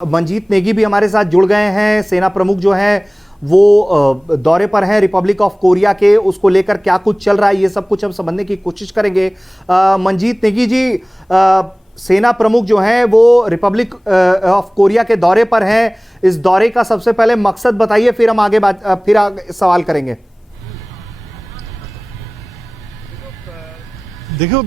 मंजीत नेगी भी हमारे साथ जुड़ गए हैं। सेना प्रमुख जो हैं वो दौरे पर हैं रिपब्लिक ऑफ कोरिया के, उसको लेकर क्या कुछ चल रहा है ये सब कुछ हम समझने की कोशिश करेंगे। मंजीत नेगी जी, सेना प्रमुख जो हैं वो रिपब्लिक ऑफ कोरिया के दौरे पर हैं। इस दौरे का सबसे पहले मकसद बताइए, फिर हम आगे सवाल करेंगे। देखो,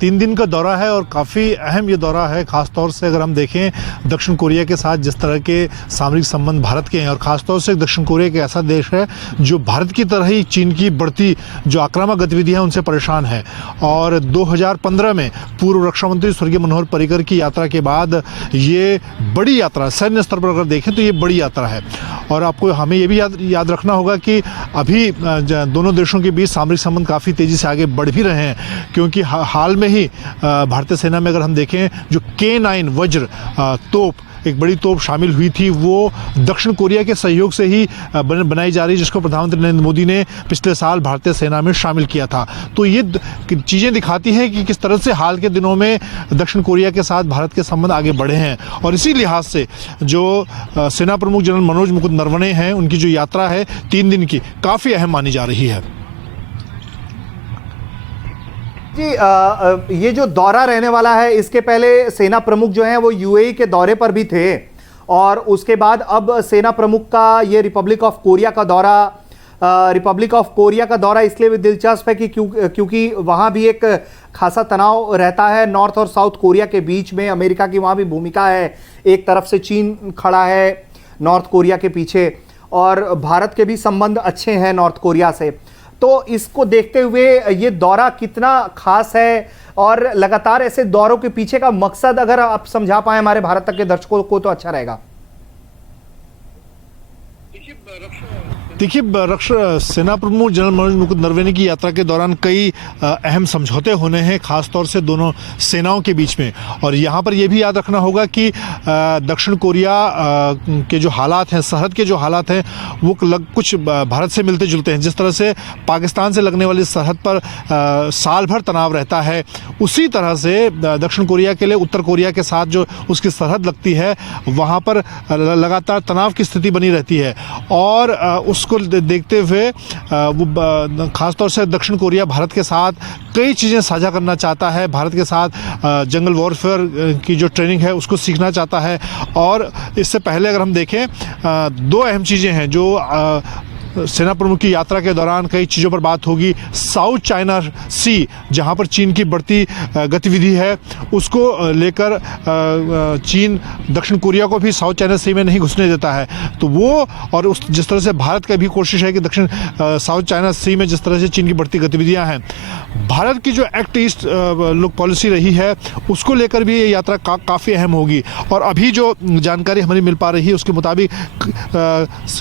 3 दिन का दौरा है और काफ़ी अहम ये दौरा है। ख़ासतौर से अगर हम देखें दक्षिण कोरिया के साथ जिस तरह के सामरिक संबंध भारत के हैं, और ख़ासतौर से दक्षिण कोरिया एक ऐसा देश है जो भारत की तरह ही चीन की बढ़ती जो आक्रामक गतिविधियां हैं उनसे परेशान है। और 2015 में पूर्व रक्षा मंत्री स्वर्गीय मनोहर पर्रिकर की यात्रा के बाद ये बड़ी यात्रा, सैन्य स्तर पर अगर देखें तो ये बड़ी यात्रा है। और आपको हमें ये भी याद रखना होगा कि अभी दोनों देशों के बीच सामरिक संबंध काफ़ी तेज़ी से आगे बढ़ भी रहे हैं, क्योंकि हाल में ही भारतीय सेना में अगर हम देखें जो K9 वज्र तोप, एक बड़ी तोप शामिल हुई थी, वो दक्षिण कोरिया के सहयोग से ही बनाई जा रही है, जिसको प्रधानमंत्री नरेंद्र मोदी ने पिछले साल भारतीय सेना में शामिल किया था। तो ये चीज़ें दिखाती हैं कि किस तरह से हाल के दिनों में दक्षिण कोरिया के साथ भारत के संबंध आगे बढ़े हैं। और इसी लिहाज से जो सेना प्रमुख जनरल मनोज मुकुंद नरवणे हैं, उनकी जो यात्रा है 3 दिन की, काफ़ी अहम मानी जा रही है। जी, ये जो दौरा रहने वाला है, इसके पहले सेना प्रमुख जो हैं वो यूएई के दौरे पर भी थे, और उसके बाद अब सेना प्रमुख का ये रिपब्लिक ऑफ कोरिया का दौरा इसलिए भी दिलचस्प है कि क्योंकि वहाँ भी एक खासा तनाव रहता है नॉर्थ और साउथ कोरिया के बीच में। अमेरिका की वहाँ भी भूमिका है, एक तरफ से चीन खड़ा है नॉर्थ कोरिया के पीछे, और भारत के भी संबंध अच्छे हैं नॉर्थ कोरिया से। तो इसको देखते हुए ये दौरा कितना खास है, और लगातार ऐसे दौरों के पीछे का मकसद अगर आप समझा पाए हमारे भारत तक के दर्शकों को तो अच्छा रहेगा। देखिए, सेना प्रमुख जनरल मनोज मुकुंद नरवणे की यात्रा के दौरान कई अहम समझौते होने हैं, खासतौर से दोनों सेनाओं के बीच में। और यहाँ पर यह भी याद रखना होगा कि दक्षिण कोरिया के जो हालात हैं, सरहद के जो हालात हैं, वो कुछ भारत से मिलते जुलते हैं। जिस तरह से पाकिस्तान से लगने वाली सरहद पर साल भर तनाव रहता है, उसी तरह से दक्षिण कोरिया के लिए उत्तर कोरिया के साथ जो उसकी सरहद लगती है, वहाँ पर लगातार तनाव की स्थिति बनी रहती है। और उसको देखते हुए वो खासतौर से दक्षिण कोरिया भारत के साथ कई चीज़ें साझा करना चाहता है। भारत के साथ जंगल वॉरफेयर की जो ट्रेनिंग है उसको सीखना चाहता है। और इससे पहले अगर हम देखें, 2 अहम चीज़ें हैं जो सेना प्रमुख की यात्रा के दौरान कई चीज़ों पर बात होगी। साउथ चाइना सी, जहां पर चीन की बढ़ती गतिविधि है, उसको लेकर चीन दक्षिण कोरिया को भी साउथ चाइना सी में नहीं घुसने देता है। तो वो, और उस जिस तरह से भारत का भी कोशिश है कि दक्षिण साउथ चाइना सी में जिस तरह से चीन की बढ़ती गतिविधियां हैं, भारत की जो एक्ट ईस्ट लुक पॉलिसी रही है, उसको लेकर भी ये यात्रा काफ़ी अहम होगी। और अभी जो जानकारी हमें मिल पा रही है उसके मुताबिक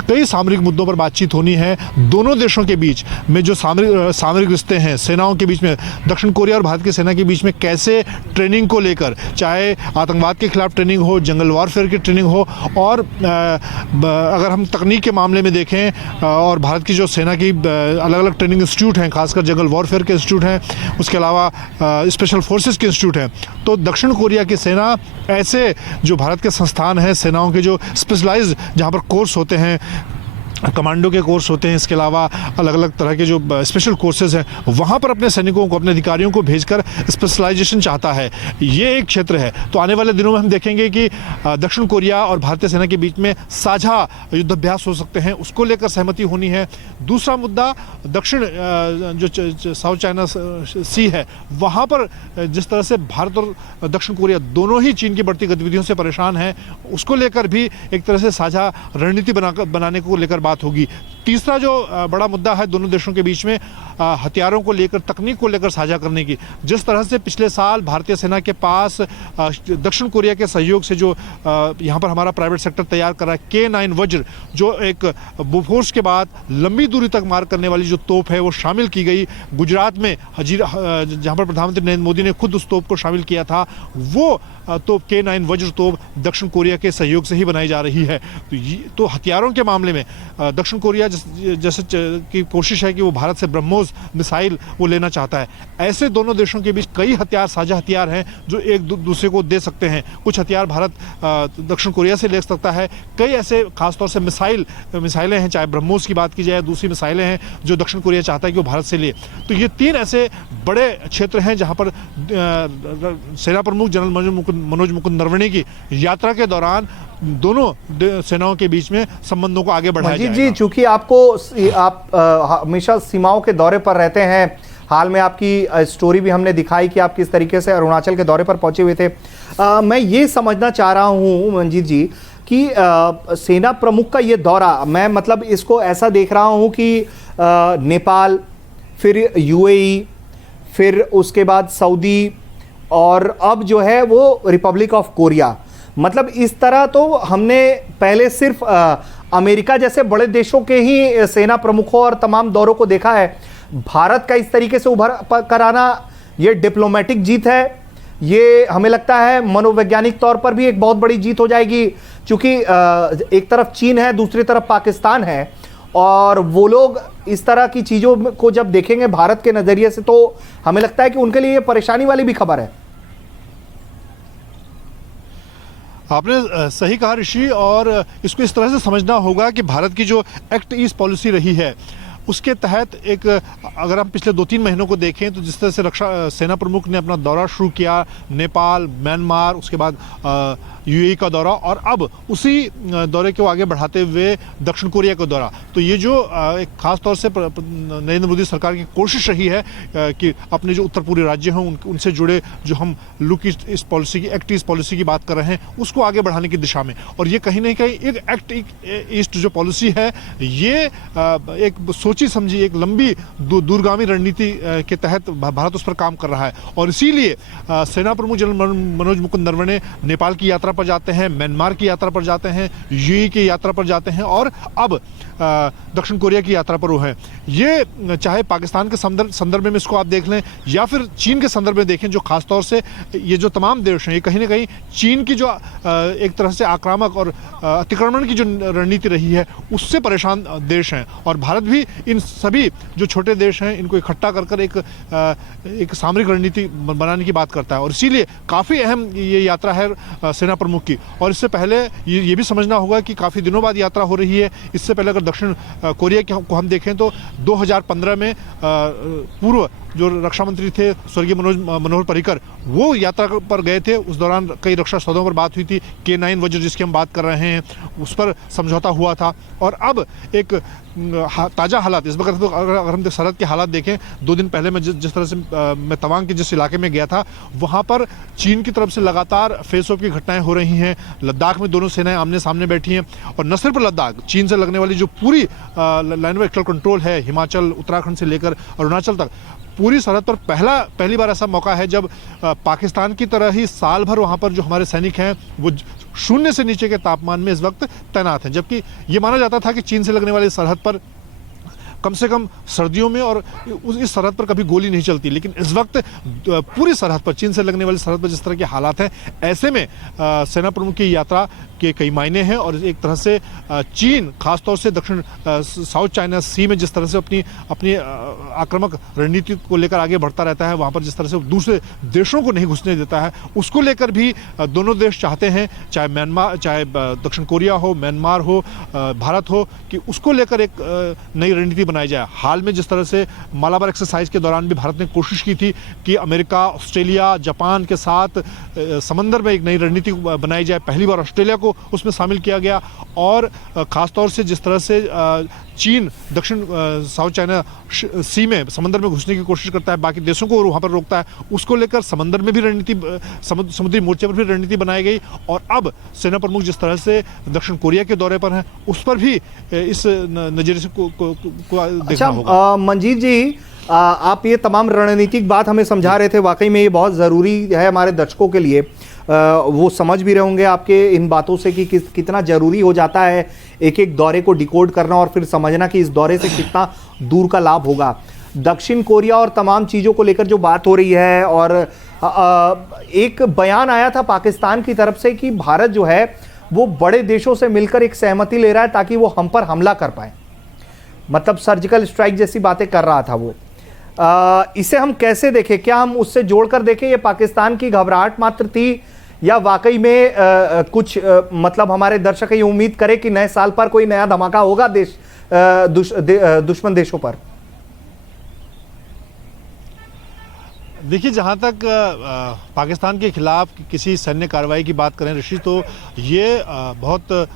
कई सामरिक मुद्दों पर बातचीत होनी है। दोनों देशों के बीच में जो सामरिक रिश्ते हैं, सेनाओं के बीच में, दक्षिण कोरिया और भारत की सेना के बीच में कैसे ट्रेनिंग को लेकर, चाहे आतंकवाद के खिलाफ ट्रेनिंग हो, जंगल वॉरफेयर की ट्रेनिंग हो, और अगर हम तकनीक के मामले में देखें, और भारत की जो सेना की अलग अलग ट्रेनिंग इंस्टीट्यूट हैं, खासकर जंगल वॉरफेयर के इंस्टीट्यूट हैं, उसके अलावा स्पेशल फोर्सेस के इंस्टीट्यूट हैं, तो दक्षिण कोरिया की सेना ऐसे जो भारत के संस्थान हैं, सेनाओं के जो स्पेशलाइज्ड जहाँ पर कोर्स होते हैं, कमांडो के कोर्स होते हैं, इसके अलावा अलग अलग तरह के जो स्पेशल कोर्सेज हैं, वहाँ पर अपने सैनिकों को, अपने अधिकारियों को भेजकर स्पेशलाइजेशन चाहता है। ये एक क्षेत्र है। तो आने वाले दिनों में हम देखेंगे कि दक्षिण कोरिया और भारतीय सेना के बीच में साझा युद्धाभ्यास हो सकते हैं, उसको लेकर सहमति होनी है। दूसरा मुद्दा, दक्षिण जो साउथ चाइना सी है, वहाँ पर जिस तरह से भारत और दक्षिण कोरिया दोनों ही चीन की बढ़ती गतिविधियों से परेशान हैं, उसको लेकर भी एक तरह से साझा रणनीति बनाने को लेकर बात होगी। तीसरा जो बड़ा मुद्दा है दोनों देशों के बीच में, हथियारों को लेकर, तकनीक को लेकर साझा करने की। जिस तरह से पिछले साल भारतीय सेना के पास दक्षिण कोरिया के सहयोग से जो यहाँ पर हमारा प्राइवेट सेक्टर तैयार कर रहा है K9 वज्र, जो एक बोफोर्स के बाद लंबी दूरी तक मार करने वाली जो तोप है, वो शामिल की गई। गुजरात में जहाँ पर प्रधानमंत्री नरेंद्र मोदी ने खुद उस तोप को शामिल किया था, वो तोप K9 वज्र तोप दक्षिण कोरिया के सहयोग से ही बनाई जा रही है। तो हथियारों के मामले में दक्षिण कोरिया जैसे की कोशिश है कि वो भारत से ब्रह्मोस मिसाइल वो लेना चाहता है। ऐसे दोनों देशों के बीच कई हथियार, साझा हथियार हैं जो एक दूसरे को दे सकते हैं। कुछ हथियार भारत दक्षिण कोरिया से ले सकता है। कई ऐसे खासतौर से मिसाइलें हैं, चाहे ब्रह्मोस की बात की जाए, दूसरी मिसाइलें हैं जो दक्षिण कोरिया चाहता है कि वो भारत से ले। तो ये 3 ऐसे बड़े क्षेत्र हैं जहां पर सेना प्रमुख जनरल मनोज मुकुंद नरवणे की यात्रा के दौरान दोनों सेनाओं के बीच में संबंधों को आगे बढ़ाया जाएगा। जी, चूंकि आप हमेशा सीमाओं के दौरे पर रहते हैं, हाल में आपकी स्टोरी भी हमने दिखाई कि आप किस तरीके से अरुणाचल के दौरे पर पहुंचे हुए थे। मैं ये समझना चाह रहा हूं मंजीत जी कि सेना प्रमुख का ये दौरा, मैं मतलब इसको ऐसा देख रहा हूं कि नेपाल, फिर यूएई, फिर उसके बाद सऊदी और अब जो है वो रिपब्लिक ऑफ कोरिया, मतलब इस तरह तो हमने पहले सिर्फ अमेरिका जैसे बड़े देशों के ही सेना प्रमुखों और तमाम दौरों को देखा है। भारत का इस तरीके से उभर कर आना ये डिप्लोमेटिक जीत है। ये हमें लगता है मनोवैज्ञानिक तौर पर भी एक बहुत बड़ी जीत हो जाएगी, क्योंकि एक तरफ चीन है, दूसरी तरफ पाकिस्तान है, और वो लोग इस तरह की चीज़ों को जब देखेंगे भारत के नज़रिए से तो हमें लगता है कि उनके लिए ये परेशानी वाली भी खबर है। आपने सही कहा ऋषि, और इसको इस तरह से समझना होगा कि भारत की जो एक्ट ईस्ट पॉलिसी रही है उसके तहत एक, अगर हम पिछले 2-3 महीनों को देखें तो जिस तरह से रक्षा सेना प्रमुख ने अपना दौरा शुरू किया, नेपाल, म्यांमार, उसके बाद यूएई का दौरा, और अब उसी दौरे को आगे बढ़ाते हुए दक्षिण कोरिया का दौरा, तो ये जो एक खास तौर से नरेंद्र मोदी सरकार की कोशिश रही है कि अपने जो उत्तर पूर्वी राज्य हैं उनसे जुड़े जो हम लुक ईस्ट पॉलिसी की, एक्ट ईस्ट पॉलिसी की बात कर रहे हैं, उसको आगे बढ़ाने की दिशा में। और ये कहीं ना कहीं एक एक्ट ईस्ट जो पॉलिसी है, ये एक सोची समझी, एक लंबी दूरगामी रणनीति के तहत भारत उस पर काम कर रहा है। और इसीलिए सेना प्रमुख जनरल मनोज मुकुंद नरवणे नेपाल की यात्रा पर जाते हैं, म्यांमार की यात्रा पर जाते हैं, यूएई की यात्रा पर जाते हैं, और अब दक्षिण कोरिया की यात्रा पर वो हैं। ये चाहे पाकिस्तान के संदर्भ में इसको आप देख लें या फिर चीन के संदर्भ में देखें, जो खासतौर से ये जो तमाम देश हैं, ये कहीं ना कहीं चीन की जो एक तरह से आक्रामक और अतिक्रमण की जो रणनीति रही है उससे परेशान देश हैं। और भारत भी इन सभी जो छोटे देश हैं इनको इकट्ठा कर एक सामरिक रणनीति बनाने की बात करता है। और इसीलिए काफ़ी अहम ये यात्रा है सेना प्रमुख की। और इससे पहले ये भी समझना होगा कि काफ़ी दिनों बाद यात्रा हो रही है। इससे पहले अगर दक्षिण कोरिया को हम देखें तो 2015 में पूर्व जो रक्षा मंत्री थे स्वर्गीय मनोहर पर्रिकर, वो यात्रा पर गए थे। उस दौरान कई रक्षा सौदों पर बात हुई थी। K9 वज्र जिसकी हम बात कर रहे हैं उस पर समझौता हुआ था। और अब एक ताज़ा हालात इस वक्त, अगर हम सरहद के हालात देखें, 2 दिन पहले मैं जिस तरह से मैं तवांग के जिस इलाके में गया था, वहाँ पर चीन की तरफ से लगातार फेस ऑफ की घटनाएं हो रही हैं। लद्दाख में दोनों सेनाएं आमने सामने बैठी हैं। और न सिर्फ लद्दाख, चीन से लगने वाली जो पूरी लाइन ऑफ एक्चुअल कंट्रोल है, हिमाचल, उत्तराखंड से लेकर अरुणाचल तक, पूरी सरहद पर पहली बार ऐसा मौका है जब पाकिस्तान की तरह ही साल भर वहाँ पर जो हमारे सैनिक हैं वो 0 से नीचे के तापमान में इस वक्त तैनात हैं। जबकि ये माना जाता था कि चीन से लगने वाली सरहद पर कम से कम सर्दियों में और इस सरहद पर कभी गोली नहीं चलती, लेकिन इस वक्त पूरी सरहद पर, चीन से लगने वाली सरहद पर जिस तरह के हालात हैं, ऐसे में सेना प्रमुख की यात्रा के कई मायने हैं। और एक तरह से चीन खासतौर से दक्षिण साउथ चाइना सी में जिस तरह से अपनी आक्रामक रणनीति को लेकर आगे बढ़ता रहता है, वहाँ पर जिस तरह से दूसरे देशों को नहीं घुसने देता है, उसको लेकर भी दोनों देश चाहते हैं, चाहे म्यांमार, चाहे दक्षिण कोरिया हो, म्यांमार हो, भारत हो, कि उसको लेकर एक नई रणनीति बनाई जाए। हाल में जिस तरह से मालाबार एक्सरसाइज के दौरान भी भारत ने कोशिश की थी कि अमेरिका, ऑस्ट्रेलिया, जापान के साथ समंदर में एक नई रणनीति बनाई जाए। पहली बार ऑस्ट्रेलिया को उसमें शामिल किया गया। और खासतौर से जिस तरह से चीन दक्षिण साउथ चाइना सी में समंदर में घुसने की कोशिश करता है, बाकी देशों को वहाँ पर रोकता है, उसको लेकर समंदर में भी रणनीति, समुद्री मोर्चे पर भी रणनीति बनाई गई। और अब सेना प्रमुख जिस तरह से दक्षिण कोरिया के दौरे पर हैं, उस पर भी इस नजरिए से देखना होगा। मंजीत जी, आप ये तमाम रणनीतिक बात हमें समझा रहे थे, वाकई में ये बहुत ज़रूरी है हमारे दर्शकों के लिए। वो समझ भी रहे होंगे आपके इन बातों से कि कितना ज़रूरी हो जाता है एक एक दौरे को डिकोड करना और फिर समझना कि इस दौरे से कितना दूर का लाभ होगा। दक्षिण कोरिया और तमाम चीज़ों को लेकर जो बात हो रही है, और एक बयान आया था पाकिस्तान की तरफ से कि भारत जो है वो बड़े देशों से मिलकर एक सहमति ले रहा है ताकि वो हम पर हमला कर पाए, मतलब सर्जिकल स्ट्राइक जैसी बातें कर रहा था वो। इसे हम कैसे देखें, क्या हम उससे जोड़कर देखें ये पाकिस्तान की घबराहट मात्र थी या वाकई में कुछ मतलब हमारे दर्शक ये उम्मीद करें कि नए साल पर कोई नया धमाका होगा दुश्मन देशों पर? देखिए, जहाँ तक पाकिस्तान के खिलाफ किसी सैन्य कार्रवाई की बात करें ऋषि, तो ये बहुत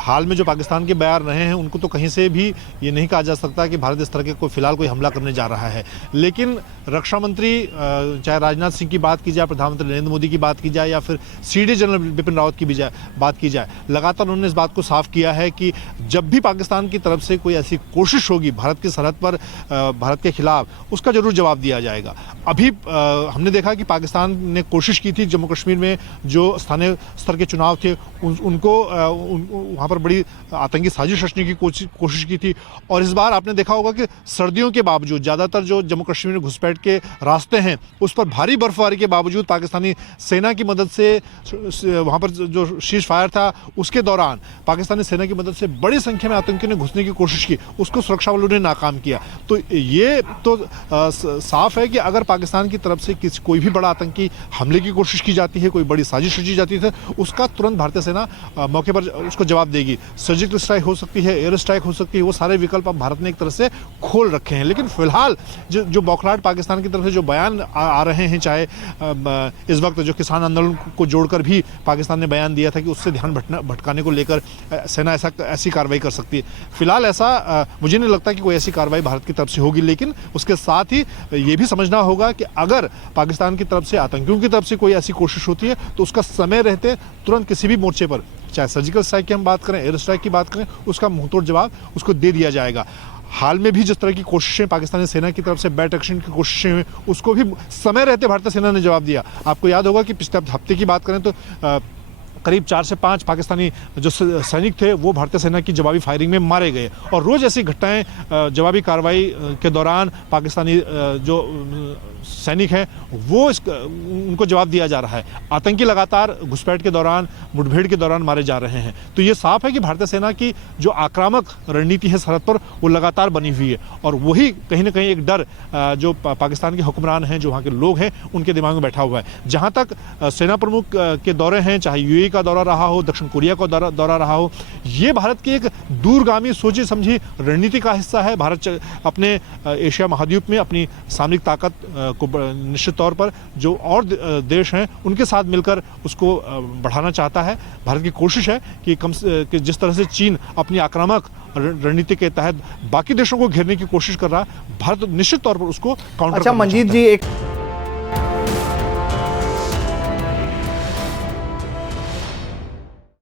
हाल में जो पाकिस्तान के बयान रहे हैं उनको तो कहीं से भी ये नहीं कहा जा सकता कि भारत इस तरह के फिलहाल कोई हमला करने जा रहा है। लेकिन रक्षा मंत्री चाहे राजनाथ सिंह की बात की जाए, प्रधानमंत्री नरेंद्र मोदी की बात की जाए या फिर सीडी जनरल बिपिन रावत की भी बात की जाए, लगातार उन्होंने इस बात को साफ किया है कि जब भी पाकिस्तान की तरफ से कोई ऐसी कोशिश होगी भारत की सरहद पर भारत के खिलाफ, उसका जरूर जवाब दिया जाएगा। अभी हमने देखा कि पाकिस्तान ने कोशिश की थी जम्मू कश्मीर में जो स्थानीय स्तर के चुनाव थे उनको वहाँ पर बड़ी आतंकी साजिश रचने की कोशिश की थी। और इस बार आपने देखा होगा कि सर्दियों के बावजूद ज़्यादातर जो जम्मू कश्मीर में घुसपैठ के रास्ते हैं उस पर भारी बर्फबारी के बावजूद पाकिस्तानी सेना की मदद से वहाँ पर जो शीज फायर था उसके दौरान पाकिस्तानी सेना की मदद से बड़ी संख्या में आतंकियों ने घुसने की कोशिश की, उसको सुरक्षा बलों ने नाकाम किया। तो ये तो साफ है कि अगर पाकिस्तान की तरफ से कोई भी बड़ा आतंकी हमले की कोशिश की जाती है, कोई बड़ी साजिश रची जाती है, उसका तुरंत भारतीय सेना मौके पर उसको जवाब देगी। सर्जिकल स्ट्राइक हो सकती है, एयर स्ट्राइक हो सकती है, वो सारे विकल्प अब भारत ने एक तरह से खोल रखे हैं। लेकिन फिलहाल जो बौखलाहट पाकिस्तान की तरफ से जो बयान आ रहे हैं, चाहे इस वक्त जो किसान आंदोलन को जोड़कर भी पाकिस्तान ने बयान दिया था कि उससे ध्यान भटकाने को लेकर सेना ऐसी कार्रवाई कर सकती है, फिलहाल ऐसा मुझे नहीं लगता कि कोई ऐसी कार्रवाई भारत की तरफ से होगी। लेकिन उसके साथ ही ये भी समझना होगा कि अगर पाकिस्तान की तरफ से आतंकियों की तरफ से कोई ऐसी कोशिश होती है तो उसका समय रहते तुरंत किसी भी मोर्चे पर, चाहे सर्जिकल स्ट्राइक की हम बात करें, एयर स्ट्राइक की बात करें, उसका मुंहतोड़ जवाब उसको दे दिया जाएगा। हाल में भी जिस तरह की कोशिशें पाकिस्तानी सेना की तरफ से बैट एक्शन की कोशिशें हुई, उसको भी समय रहते भारतीय सेना ने जवाब दिया। आपको याद होगा कि पिछले हफ्ते की बात करें तो करीब 4 से 5 पाकिस्तानी जो सैनिक थे वो भारतीय सेना की जवाबी फायरिंग में मारे गए। और रोज़ ऐसी घटनाएं जवाबी कार्रवाई के दौरान पाकिस्तानी जो सैनिक हैं वो उनको जवाब दिया जा रहा है। आतंकी लगातार घुसपैठ के दौरान, मुठभेड़ के दौरान मारे जा रहे हैं। तो ये साफ है कि भारतीय सेना की जो आक्रामक रणनीति है सरहद पर वो लगातार बनी हुई है और वही कहीं ना कहीं एक डर जो पाकिस्तान के हुक्मरान हैं, जो वहाँ के लोग हैं, उनके दिमाग में बैठा हुआ है। जहाँ तक सेना प्रमुख के दौरे हैं, चाहे यूएई का दौरा रहा हो, दक्षिण कोरिया का दौरा रहा हो, ये भारत की एक दूरगामी सोची समझी रणनीति का हिस्सा है। भारत अपने एशिया महाद्वीप में अपनी सामरिक ताकत को निश्चित तौर पर जो और देश हैं उनके साथ मिलकर उसको बढ़ाना चाहता है। भारत की कोशिश है कि जिस तरह से चीन अपनी आक्रामक रणनीति के तहत बाकी देशों को घेरने की कोशिश कर रहा है, भारत निश्चित तौर पर उसको काउंटर। अच्छा मंजीत जी, एक